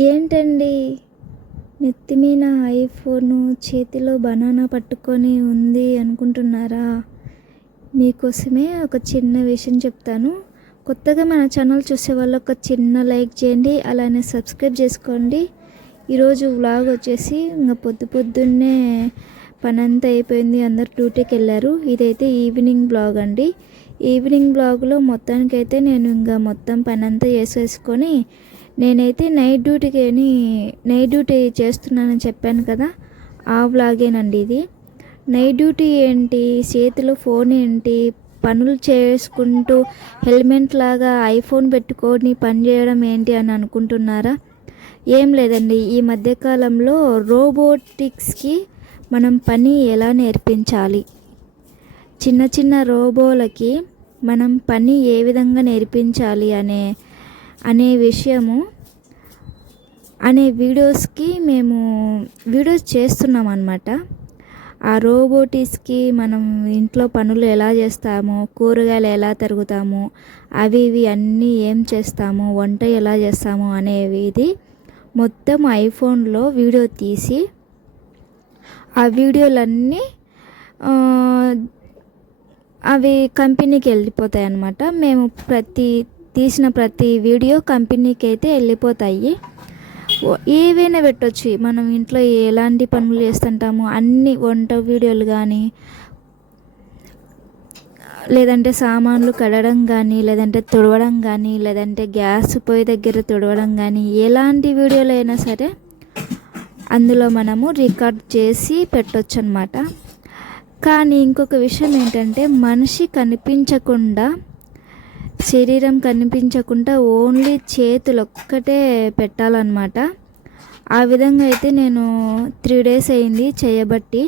ఏంటండి నెత్తిమీన ఐఫోను చేతిలో బనానా పట్టుకొని ఉంది అనుకుంటున్నారా? మీకోసమే ఒక చిన్న విషయం చెప్తాను. కొత్తగా మన ఛానల్ చూసే వాళ్ళు ఒక చిన్న లైక్ చేయండి, అలానే సబ్స్క్రైబ్ చేసుకోండి. ఈరోజు వ్లాగ్ వచ్చేసి ఇంకా పొద్దున్నే పనంతా అయిపోయింది, అందరు డ్యూటీకి వెళ్ళారు. ఇదైతే ఈవినింగ్ బ్లాగ్ అండి. ఈవినింగ్ బ్లాగ్లో మొత్తానికైతే నేను ఇంకా మొత్తం పనంతా చేసేసుకొని నేనైతే నైట్ డ్యూటీ చేస్తున్నానని చెప్పాను కదా, ఆ వ్లాగేనండి ఇది. నైట్ డ్యూటీ ఏంటి, చేతిలో ఫోన్ ఏంటి, పనులు చేసుకుంటూ హెల్మెట్ లాగా ఐఫోన్ పెట్టుకొని పని చేయడం ఏంటి అని అనుకుంటున్నారా? ఏం లేదండి, ఈ మధ్యకాలంలో రోబోటిక్స్కి మనం పని ఎలా నేర్పించాలి, చిన్న చిన్న రోబోలకి మనం పని ఏ విధంగా నేర్పించాలి అనే విషయము అనే వీడియోస్కి మేము వీడియోస్ చేస్తున్నాం అన్నమాట. ఆ రోబోటిక్స్కి మనం ఇంట్లో పనులు ఎలా చేస్తామో, కూరగాయలు ఎలా తరుగుతాము, అవి ఇవి అన్నీ ఏం చేస్తాము, వంట ఎలా చేస్తాము అనేవి ఇది మొత్తం ఐఫోన్లో వీడియో తీసి ఆ వీడియోలన్నీ అవి కంపెనీకి వెళ్ళిపోతాయి అన్నమాట. మేము తీసిన ప్రతి వీడియో కంపెనీకి అయితే వెళ్ళిపోతాయి. ఏవైనా పెట్టొచ్చు, మనం ఇంట్లో ఎలాంటి పనులు చేస్తుంటామో అన్ని వంట వీడియోలు కానీ, లేదంటే సామాన్లు కడగడం కానీ, లేదంటే తుడవడం కానీ, లేదంటే గ్యాస్ పొయ్యి దగ్గర తుడవడం కానీ, ఎలాంటి వీడియోలు అయినా సరే అందులో మనము రికార్డ్ చేసి పెట్టొచ్చు అన్నమాట. కానీ ఇంకొక విషయం ఏంటంటే, మనిషి కనిపించకుండా, శరీరం కనిపించకుండా ఓన్లీ చేతులు ఒక్కటే పెట్టాలన్నమాట. ఆ విధంగా అయితే నేను 3 days అయింది చేయబట్టి.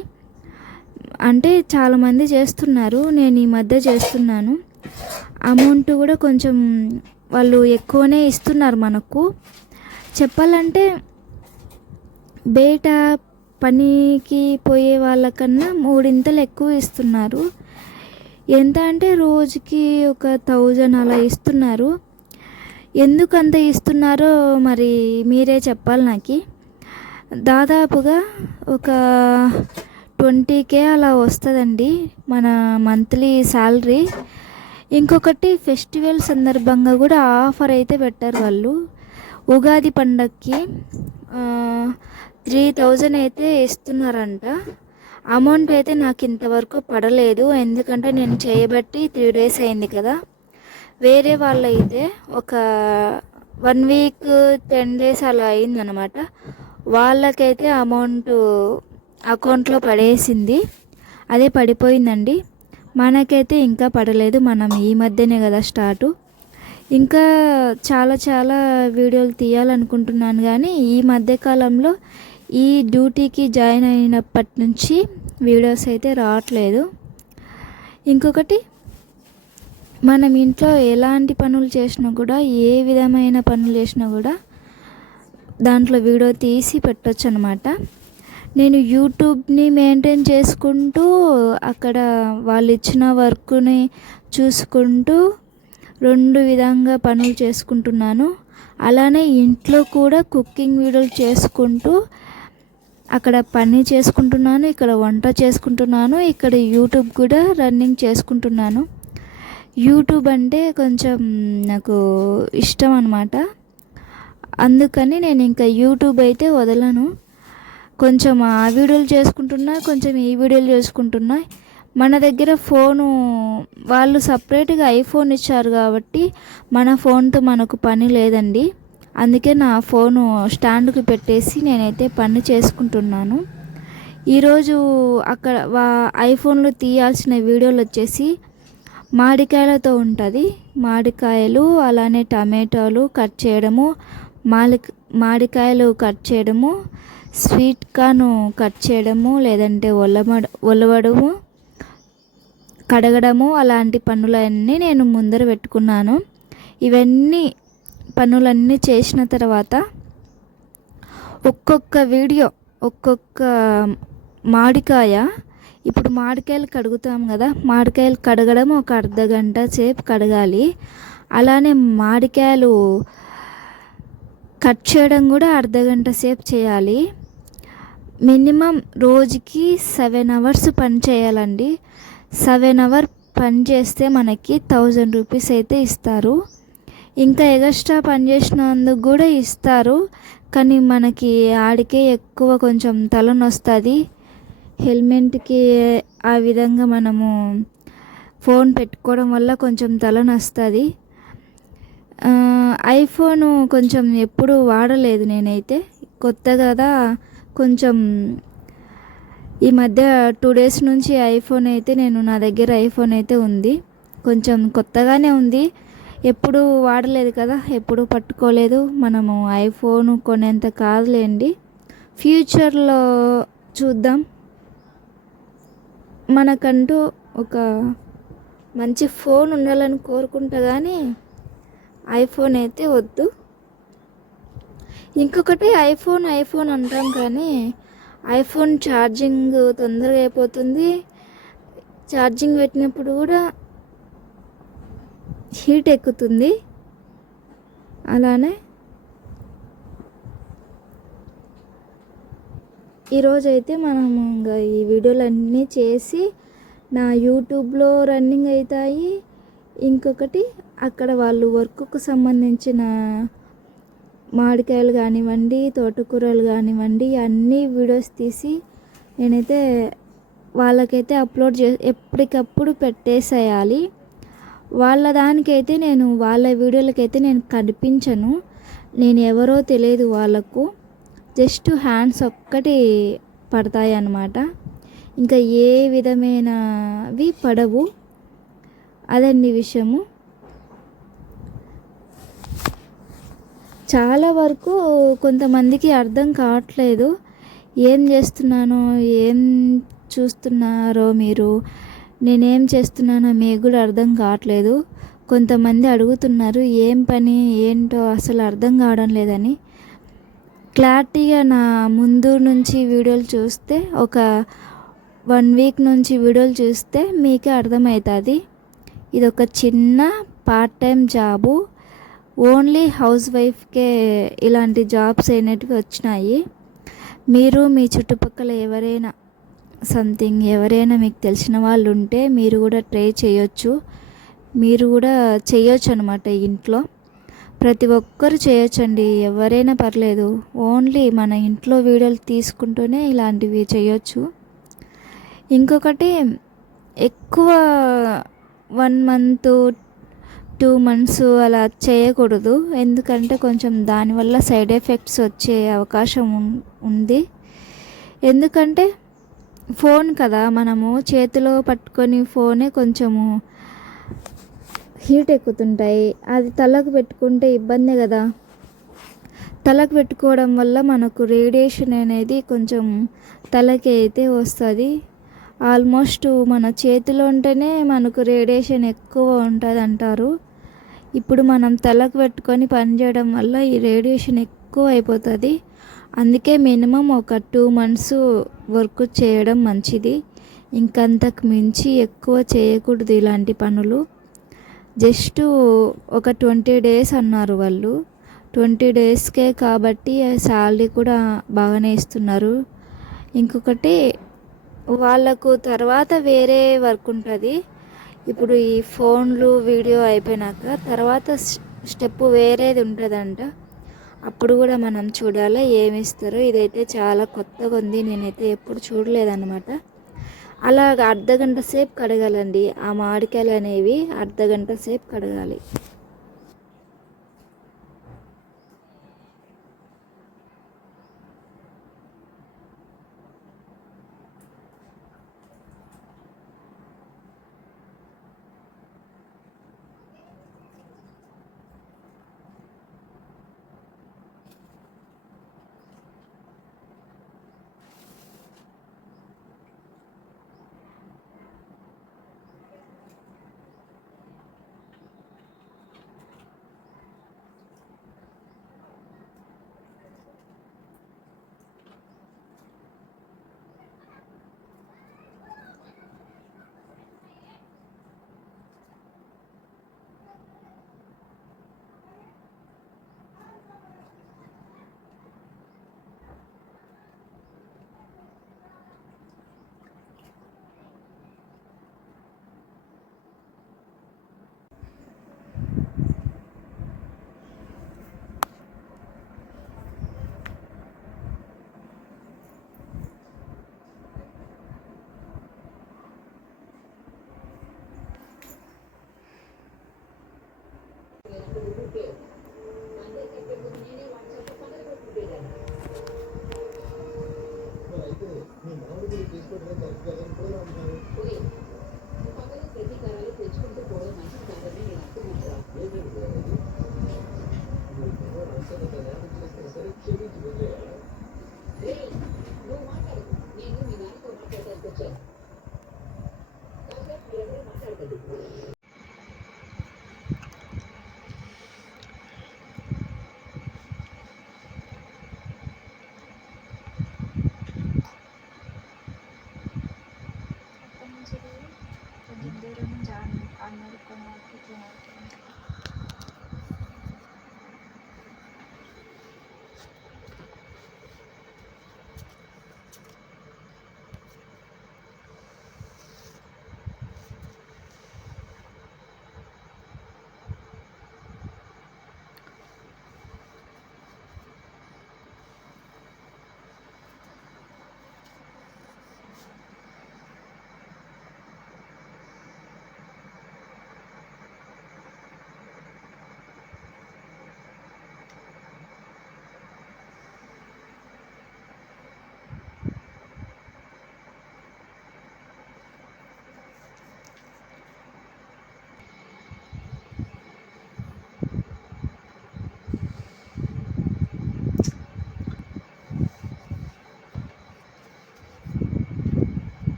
అంటే చాలామంది చేస్తున్నారు, నేను ఈ మధ్య చేస్తున్నాను. అమౌంట్ కూడా కొంచెం వాళ్ళు ఎక్కువనే ఇస్తున్నారు మనకు. చెప్పాలంటే బయట పనికి పోయే వాళ్ళకన్నా 3 ఎక్కువ ఇస్తున్నారు. ఎంత అంటే రోజుకి ఒక 1000 అలా ఇస్తున్నారు. ఎందుకు అంత ఇస్తున్నారో మరి మీరే చెప్పాలి నాకు. దాదాపుగా ఒక 20K అలా వస్తుందండి మన మంత్లీ శాలరీ. ఇంకొకటి ఫెస్టివల్ సందర్భంగా కూడా ఆఫర్ అయితే పెట్టారు వాళ్ళు. ఉగాది పండగకి 3000 అయితే ఇస్తున్నారంట. అమౌంట్ అయితే నాకు ఇంతవరకు పడలేదు, ఎందుకంటే నేను చేయబట్టి 3 days అయింది కదా. వేరే వాళ్ళు అయితే ఒక 1 week 10 days అలా అయిందనమాట. వాళ్ళకైతే అమౌంట్ అకౌంట్లో పడేసింది, అదే పడిపోయిందండి. మనకైతే ఇంకా పడలేదు, మనం ఈ మధ్యనే కదా స్టార్టు. ఇంకా చాలా వీడియోలు తీయాలనుకుంటున్నాను, కానీ ఈ మధ్యకాలంలో ఈ డ్యూటీకి జాయిన్ అయినప్పటి నుంచి వీడియోస్ అయితే రావట్లేదు. ఇంకొకటి, మనం ఇంట్లో ఎలాంటి పనులు చేసినా కూడా, ఏ విధమైన పనులు చేసినా కూడా దాంట్లో వీడియో తీసి పెట్టొచ్చు అనమాట. నేను యూట్యూబ్ని మెయింటైన్ చేసుకుంటూ, అక్కడ వాళ్ళు ఇచ్చిన వర్క్ని చూసుకుంటూ 2 విధంగా పనులు చేసుకుంటున్నాను. అలానే ఇంట్లో కూడా కుకింగ్ వీడియోలు చేసుకుంటూ అక్కడ పని చేసుకుంటున్నాను, ఇక్కడ వంట చేసుకుంటున్నాను, ఇక్కడ యూట్యూబ్ కూడా రన్నింగ్ చేసుకుంటున్నాను. యూట్యూబ్ అంటే కొంచెం నాకు ఇష్టం అన్నమాట. అందుకని నేను ఇంకా యూట్యూబ్ అయితే వదలను. కొంచెం ఆ వీడియోలు చేసుకుంటున్నా, కొంచెం ఈ వీడియోలు చేసుకుంటున్నా. మన దగ్గర ఫోను వాళ్ళు సపరేట్గా ఐఫోన్ ఇచ్చారు కాబట్టి మన ఫోన్తో మనకు పని లేదండి. అందుకే నా ఫోను స్టాండ్కి పెట్టేసి నేనైతే పని చేసుకుంటున్నాను. ఈరోజు అక్కడ ఐఫోన్లో తీయాల్సిన వీడియోలు వచ్చేసి మామిడికాయలతో ఉంటుంది. మామిడికాయలు, అలానే టమాటాలు కట్ చేయడము, మామిడికాయలు కట్ చేయడము, స్వీట్ కార్న్ కట్ చేయడము, లేదంటే ఒలవడము, కడగడము, అలాంటి పనులన్నీ నేను ముందర పెట్టుకున్నాను. ఇవన్నీ పనులన్నీ చేసిన తర్వాత ఒక్కొక్క వీడియో, ఒక్కొక్క మామిడికాయ, ఇప్పుడు మామిడికాయలు కడుగుతాం కదా, మామిడికాయలు కడగడం ఒక అర్ధగంట సేపు కడగాలి. అలానే మామిడికాయలు కట్ చేయడం కూడా అర్ధగంట సేపు చేయాలి. మినిమం రోజుకి 7 అవర్స్ పని చేయాలండి. 7 అవర్ పని చేస్తే మనకి 1000 రూపీస్ అయితే ఇస్తారు. ఇంకా ఎగస్ట్రా పని చేసినందుకు కూడా ఇస్తారు. కానీ మనకి ఆడికే ఎక్కువ కొంచెం తలనొస్తుంది. హెల్మెట్కి ఆ విధంగా మనము ఫోన్ పెట్టుకోవడం వల్ల కొంచెం తలనొస్తుంది. ఐఫోను కొంచెం ఎప్పుడు వాడలేదు నేనైతే, కొత్త కదా. కొంచెం ఈ మధ్య 2 డేస్ నుంచి నా దగ్గర ఐఫోన్ అయితే ఉంది. కొంచెం కొత్తగానే ఉంది, ఎప్పుడు వాడలేదు కదా, ఎప్పుడు పట్టుకోలేదు. మనము ఐఫోన్ కొనేంత కాదులేండి, ఫ్యూచర్లో చూద్దాం. మనకంటూ ఒక మంచి ఫోన్ ఉండాలని కోరుకుంటా, కానీ ఐఫోన్ అయితే వద్దు. ఇంకొకటి ఐఫోన్ అంటాం కానీ ఐఫోన్ ఛార్జింగ్ తొందరగా అయిపోతుంది. ఛార్జింగ్ పెట్టినప్పుడు కూడా హీట్ ఎక్కుతుంది. అలానే ఈరోజైతే మనము ఇంకా ఈ వీడియోలన్నీ చేసి నా యూట్యూబ్లో రన్నింగ్ అవుతాయి. ఇంకొకటి అక్కడ వాళ్ళు వర్క్కు సంబంధించిన మామిడికాయలు కానివ్వండి, తోటకూరలు కానివ్వండి, అన్నీ వీడియోస్ తీసి నేనైతే వాళ్ళకైతే అప్లోడ్ ఎప్పటికప్పుడు పెట్టేసేయాలి. వాళ్ళ వీడియోలకైతే నేను కనిపించను. నేను ఎవరో తెలియదు వాళ్ళకు, జస్ట్ హ్యాండ్స్ ఒక్కటి పడతాయి అన్నమాట. ఇంకా ఏ విధమైనవి పడవు. అదండి విషయము. చాలా వరకు కొంతమందికి అర్థం కావట్లేదు ఏం చేస్తున్నానో, ఏం చూస్తున్నారో మీరు, నేనేం చేస్తున్నానో మీకు కూడా అర్థం కావట్లేదు. కొంతమంది అడుగుతున్నారు ఏం పని ఏంటో అసలు అర్థం కావడం లేదని. క్లారిటీగా నా ముందు నుంచి వీడియోలు చూస్తే, ఒక 1 వీక్ నుంచి వీడియోలు చూస్తే మీకే అర్థమవుతుంది. ఇది ఒక చిన్న part time job. Only house వైఫ్కే ఇలాంటి జాబ్స్ అనేటివి వచ్చినాయి. మీరు మీ చుట్టుపక్కల ఎవరైనా మీకు తెలిసిన వాళ్ళు ఉంటే మీరు కూడా ట్రై చేయొచ్చు. మీరు కూడా చేయొచ్చు అనమాట. ఇంట్లో ప్రతి ఒక్కరు చేయొచ్చండి, ఎవరైనా పర్లేదు. ఓన్లీ మన ఇంట్లో వీడియోలు తీసుకుంటూనే ఇలాంటివి చేయొచ్చు. ఇంకొకటి, ఎక్కువ 1 మంత్ 2 మంత్స్ అలా చేయకూడదు. ఎందుకంటే కొంచెం దానివల్ల సైడ్ ఎఫెక్ట్స్ వచ్చే అవకాశం ఉంది. ఎందుకంటే ఫోన్ కదా, మనము చేతిలో పట్టుకొని ఫోనే కొంచెము హీట్ ఎక్కుతుంటాయి. అది తలకు పెట్టుకుంటే ఇబ్బందే కదా. తలకు పెట్టుకోవడం వల్ల మనకు రేడియేషన్ అనేది కొంచెం తలకి అయితే వస్తుంది. ఆల్మోస్ట్ మన చేతిలో ఉంటేనే మనకు రేడియేషన్ ఎక్కువ ఉంటుంది అంటారు. ఇప్పుడు మనం తలకు పెట్టుకొని పనిచేయడం వల్ల ఈ రేడియేషన్ ఎక్కువ అయిపోతుంది. అందుకే మినిమం ఒక 2 మంత్స్ వర్క్ చేయడం మంచిది. ఇంకంతకు మించి ఎక్కువ చేయకూడదు ఇలాంటి పనులు. జస్ట్ ఒక 20 డేస్ అన్నారు వాళ్ళు. 20 డేస్కే కాబట్టి శాలరీ కూడా బాగానే ఇస్తున్నారు. ఇంకొకటి, వాళ్ళకు తర్వాత వేరే వర్క్ ఉంటుంది. ఇప్పుడు ఈ ఫోన్లు వీడియో అయిపోయినాక తర్వాత స్టెప్ వేరేది ఉంటుందంట. అప్పుడు కూడా మనం చూడాలి ఏమి ఇస్తారో. ఇదైతే చాలా కొత్తగా ఉంది, నేనైతే ఎప్పుడు చూడలేదన్నమాట. అలాగ అర్ధగంట సేపు కడగాలండి ఆ మామిడికాయలు అనేవి, అర్ధగంట సేపు కడగాలి.